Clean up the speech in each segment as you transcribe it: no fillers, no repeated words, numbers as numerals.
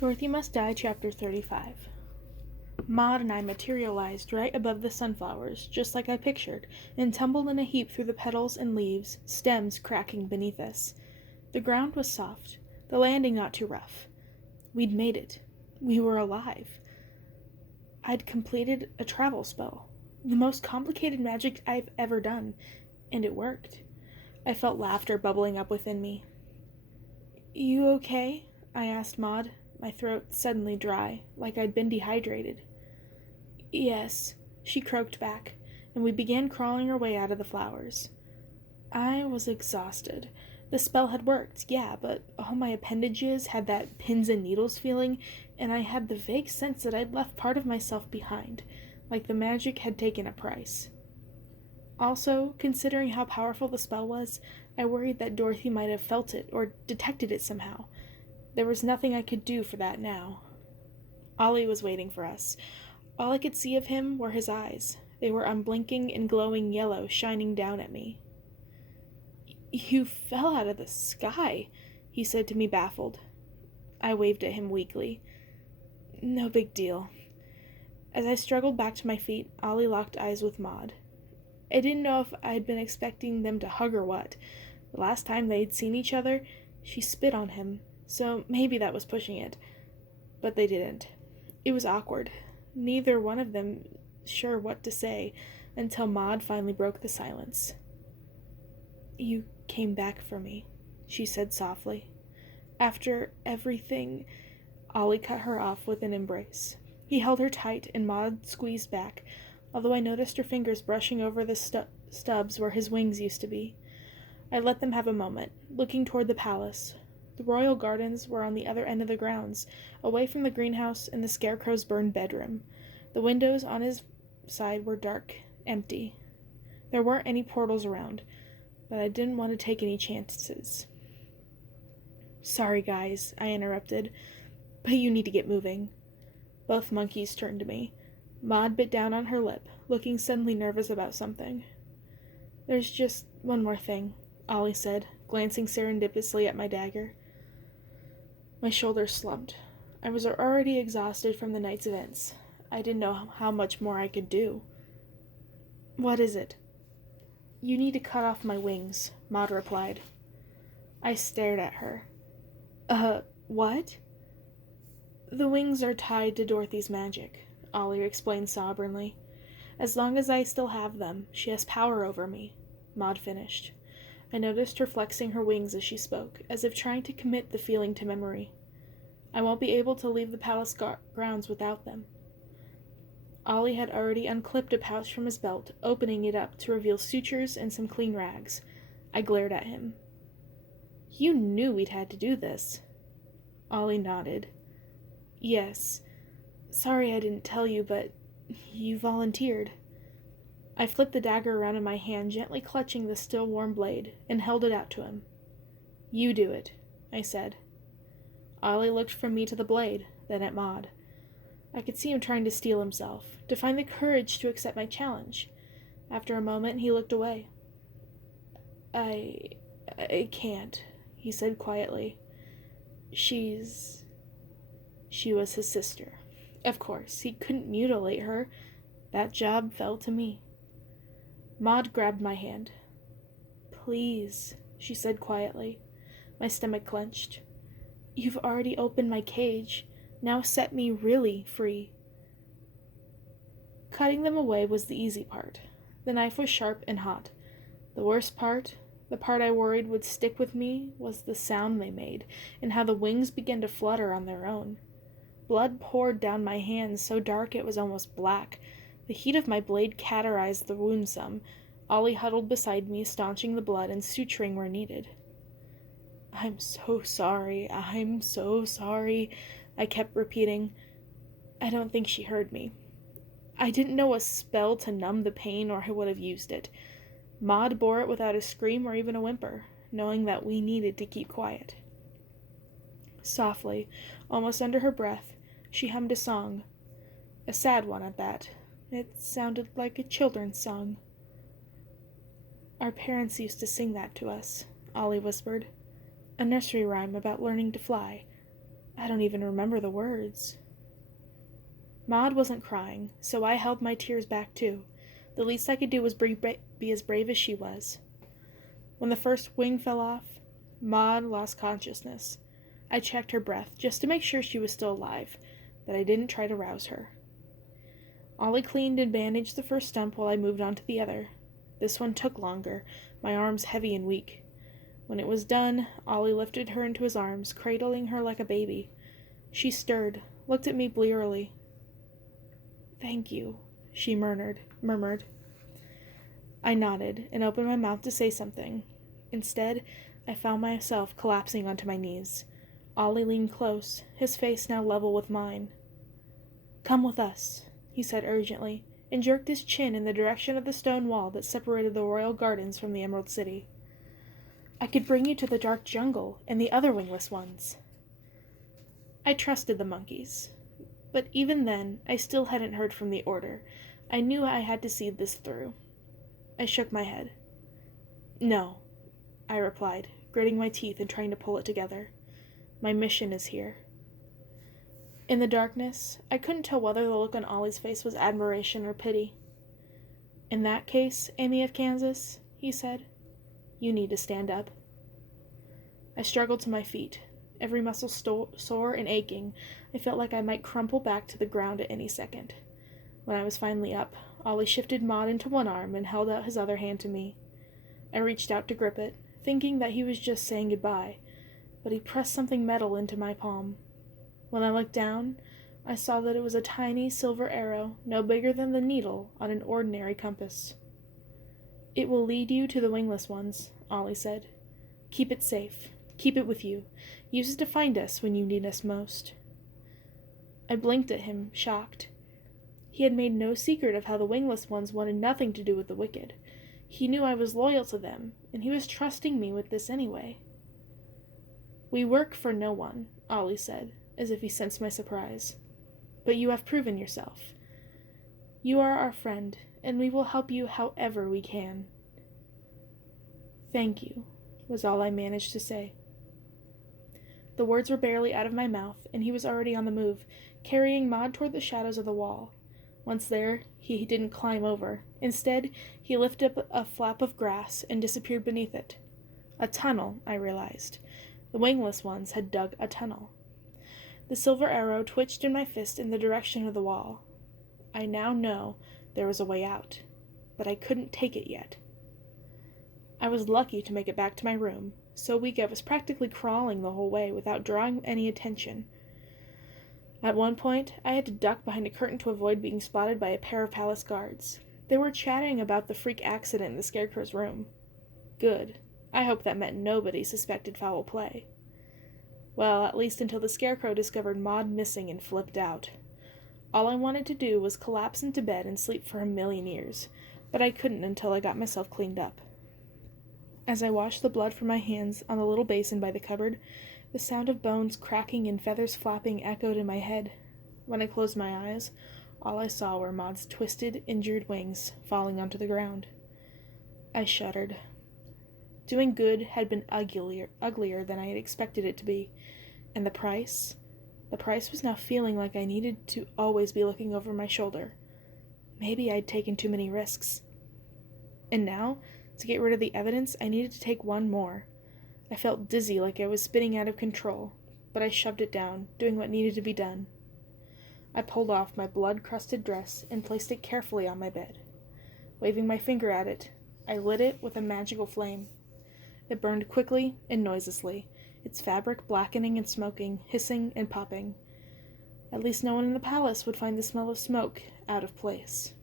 Dorothy Must Die, Chapter 35. Maud and I materialized right above the sunflowers, just like I pictured, and tumbled in a heap through the petals and leaves, stems cracking beneath us. The ground was soft, the landing not too rough. We'd made it. We were alive. I'd completed a travel spell, the most complicated magic I've ever done, and it worked. I felt laughter bubbling up within me. "You okay?" I asked Maud, my throat suddenly dry, like I'd been dehydrated. "Yes," she croaked back, and we began crawling our way out of the flowers. I was exhausted. The spell had worked, yeah, but all my appendages had that pins and needles feeling, and I had the vague sense that I'd left part of myself behind, like the magic had taken a price. Also, considering how powerful the spell was, I worried that Dorothy might have felt it or detected it somehow. There was nothing I could do for that now. Ollie was waiting for us. All I could see of him were his eyes. They were unblinking and glowing yellow, shining down at me. "You fell out of the sky," he said to me, baffled. I waved at him weakly. "No big deal." As I struggled back to my feet, Ollie locked eyes with Maud. I didn't know if I'd been expecting them to hug or what. The last time they'd seen each other, she spit on him, so maybe that was pushing it. But they didn't. It was awkward. Neither one of them sure what to say, until Maud finally broke the silence. "You came back for me," she said softly. "After everything—" Ollie cut her off with an embrace. He held her tight, and Maud squeezed back, although I noticed her fingers brushing over the stubs where his wings used to be. I let them have a moment, looking toward the palace. The royal gardens were on the other end of the grounds, away from the greenhouse and the scarecrow's burned bedroom. The windows on his side were dark, empty. There weren't any portals around, but I didn't want to take any chances. "Sorry, guys," I interrupted, "but you need to get moving." Both monkeys turned to me. Maud bit down on her lip, looking suddenly nervous about something. "There's just one more thing," Ollie said, glancing serendipitously at my dagger. My shoulders slumped. I was already exhausted from the night's events. I didn't know how much more I could do. "What is it?" "You need to cut off my wings," Maud replied. I stared at her. What?" "The wings are tied to Dorothy's magic," Ollie explained sovereignly. "As long as I still have them, she has power over me," Maud finished. I noticed her flexing her wings as she spoke, as if trying to commit the feeling to memory. "I won't be able to leave the palace grounds without them." Ollie had already unclipped a pouch from his belt, opening it up to reveal sutures and some clean rags. I glared at him. "You knew we'd had to do this." Ollie nodded. "Yes. Sorry I didn't tell you, but you volunteered." I flipped the dagger around in my hand, gently clutching the still warm blade, and held it out to him. "You do it," I said. Ollie looked from me to the blade, then at Maud. I could see him trying to steel himself, to find the courage to accept my challenge. After a moment, he looked away. I can't," he said quietly. She was his sister. Of course, he couldn't mutilate her. That job fell to me. Maud grabbed my hand. "Please," she said quietly. My stomach clenched. "You've already opened my cage. Now set me really free." Cutting them away was the easy part. The knife was sharp and hot. The worst part, the part I worried would stick with me, was the sound they made, and how the wings began to flutter on their own. Blood poured down my hands, so dark it was almost black. The heat of my blade cauterized the wound some. Ollie huddled beside me, staunching the blood and suturing where needed. I'm so sorry, I kept repeating. I don't think she heard me. I didn't know a spell to numb the pain, or I would have used it. Maud bore it without a scream or even a whimper, knowing that we needed to keep quiet. Softly, almost under her breath, she hummed a song. A sad one at that. It sounded like a children's song. "Our parents used to sing that to us," Ollie whispered. "A nursery rhyme about learning to fly. I don't even remember the words. Maud wasn't crying, so I held my tears back too. The least I could do was be as brave as she was. When the first wing fell off, Maud lost consciousness. I checked her breath just to make sure she was still alive, but I didn't try to rouse her. Ollie cleaned and bandaged the first stump while I moved on to the other. This one took longer, my arms heavy and weak. When it was done, Ollie lifted her into his arms, cradling her like a baby. She stirred, looked at me blearily. "Thank you," she murmured. I nodded and opened my mouth to say something. Instead, I found myself collapsing onto my knees. Ollie leaned close, his face now level with mine. "Come with us," he said urgently, and jerked his chin in the direction of the stone wall that separated the royal gardens from the Emerald City. "I could bring you to the dark jungle and the other wingless ones." I trusted the monkeys, but even then, I still hadn't heard from the Order. I knew I had to see this through. I shook my head. "No," I replied, gritting my teeth and trying to pull it together. "My mission is here." In the darkness, I couldn't tell whether the look on Ollie's face was admiration or pity. "In that case, Amy of Kansas," he said, "you need to stand up." I struggled to my feet, every muscle sore and aching. I felt like I might crumple back to the ground at any second. When I was finally up, Ollie shifted Maud into one arm and held out his other hand to me. I reached out to grip it, thinking that he was just saying goodbye, but he pressed something metal into my palm. When I looked down, I saw that it was a tiny silver arrow, no bigger than the needle on an ordinary compass. "It will lead you to the wingless ones," Ollie said. "Keep it safe. Keep it with you. Use it to find us when you need us most." I blinked at him, shocked. He had made no secret of how the wingless ones wanted nothing to do with the wicked. He knew I was loyal to them, and he was trusting me with this anyway. "We work for no one," Ollie said, as if he sensed my surprise. "But you have proven yourself. You are our friend, and we will help you however we can." "Thank you," was all I managed to say. The words were barely out of my mouth, and he was already on the move, carrying Maud toward the shadows of the wall. Once there, he didn't climb over. Instead, he lifted up a flap of grass and disappeared beneath it. A tunnel, I realized. The wingless ones had dug a tunnel. The silver arrow twitched in my fist in the direction of the wall. I now know there was a way out, but I couldn't take it yet. I was lucky to make it back to my room. So weak I was practically crawling the whole way without drawing any attention. At one point, I had to duck behind a curtain to avoid being spotted by a pair of palace guards. They were chatting about the freak accident in the Scarecrow's room. Good. I hoped that meant nobody suspected foul play. Well, at least until the Scarecrow discovered Maud missing and flipped out. All I wanted to do was collapse into bed and sleep for a million years, but I couldn't until I got myself cleaned up. As I washed the blood from my hands on the little basin by the cupboard, the sound of bones cracking and feathers flapping echoed in my head. When I closed my eyes, all I saw were Maud's twisted, injured wings falling onto the ground. I shuddered. Doing good had been uglier than I had expected it to be, and the price? The price was now feeling like I needed to always be looking over my shoulder. Maybe I'd taken too many risks. And now, to get rid of the evidence, I needed to take one more. I felt dizzy, like I was spinning out of control, but I shoved it down, doing what needed to be done. I pulled off my blood-crusted dress and placed it carefully on my bed. Waving my finger at it, I lit it with a magical flame. It burned quickly and noiselessly, its fabric blackening and smoking, hissing and popping. At least no one in the palace would find the smell of smoke out of place.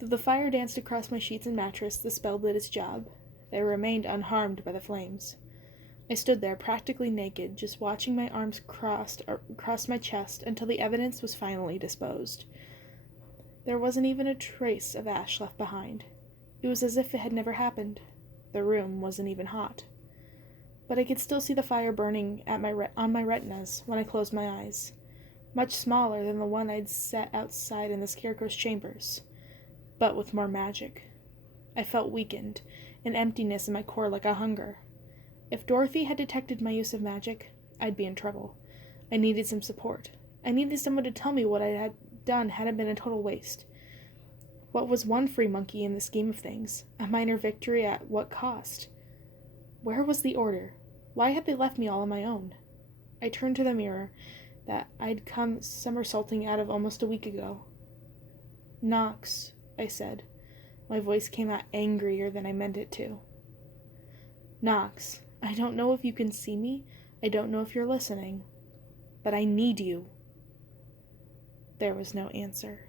Though the fire danced across my sheets and mattress, the spell did its job. They remained unharmed by the flames. I stood there practically naked, just watching my arms crossed across my chest until the evidence was finally disposed. There wasn't even a trace of ash left behind. It was as if it had never happened. The room wasn't even hot. But I could still see the fire burning at on my retinas when I closed my eyes, much smaller than the one I'd set outside in the Scarecrow's chambers, but with more magic. I felt weakened, an emptiness in my core like a hunger. If Dorothy had detected my use of magic, I'd be in trouble. I needed some support. I needed someone to tell me what I had done hadn't been a total waste. What was one free monkey in the scheme of things? A minor victory at what cost? Where was the order? Why had they left me all on my own? I turned to the mirror that I'd come somersaulting out of almost a week ago. "Knox," I said. My voice came out angrier than I meant it to. "Knox, I don't know if you can see me. I don't know if you're listening. But I need you." There was no answer.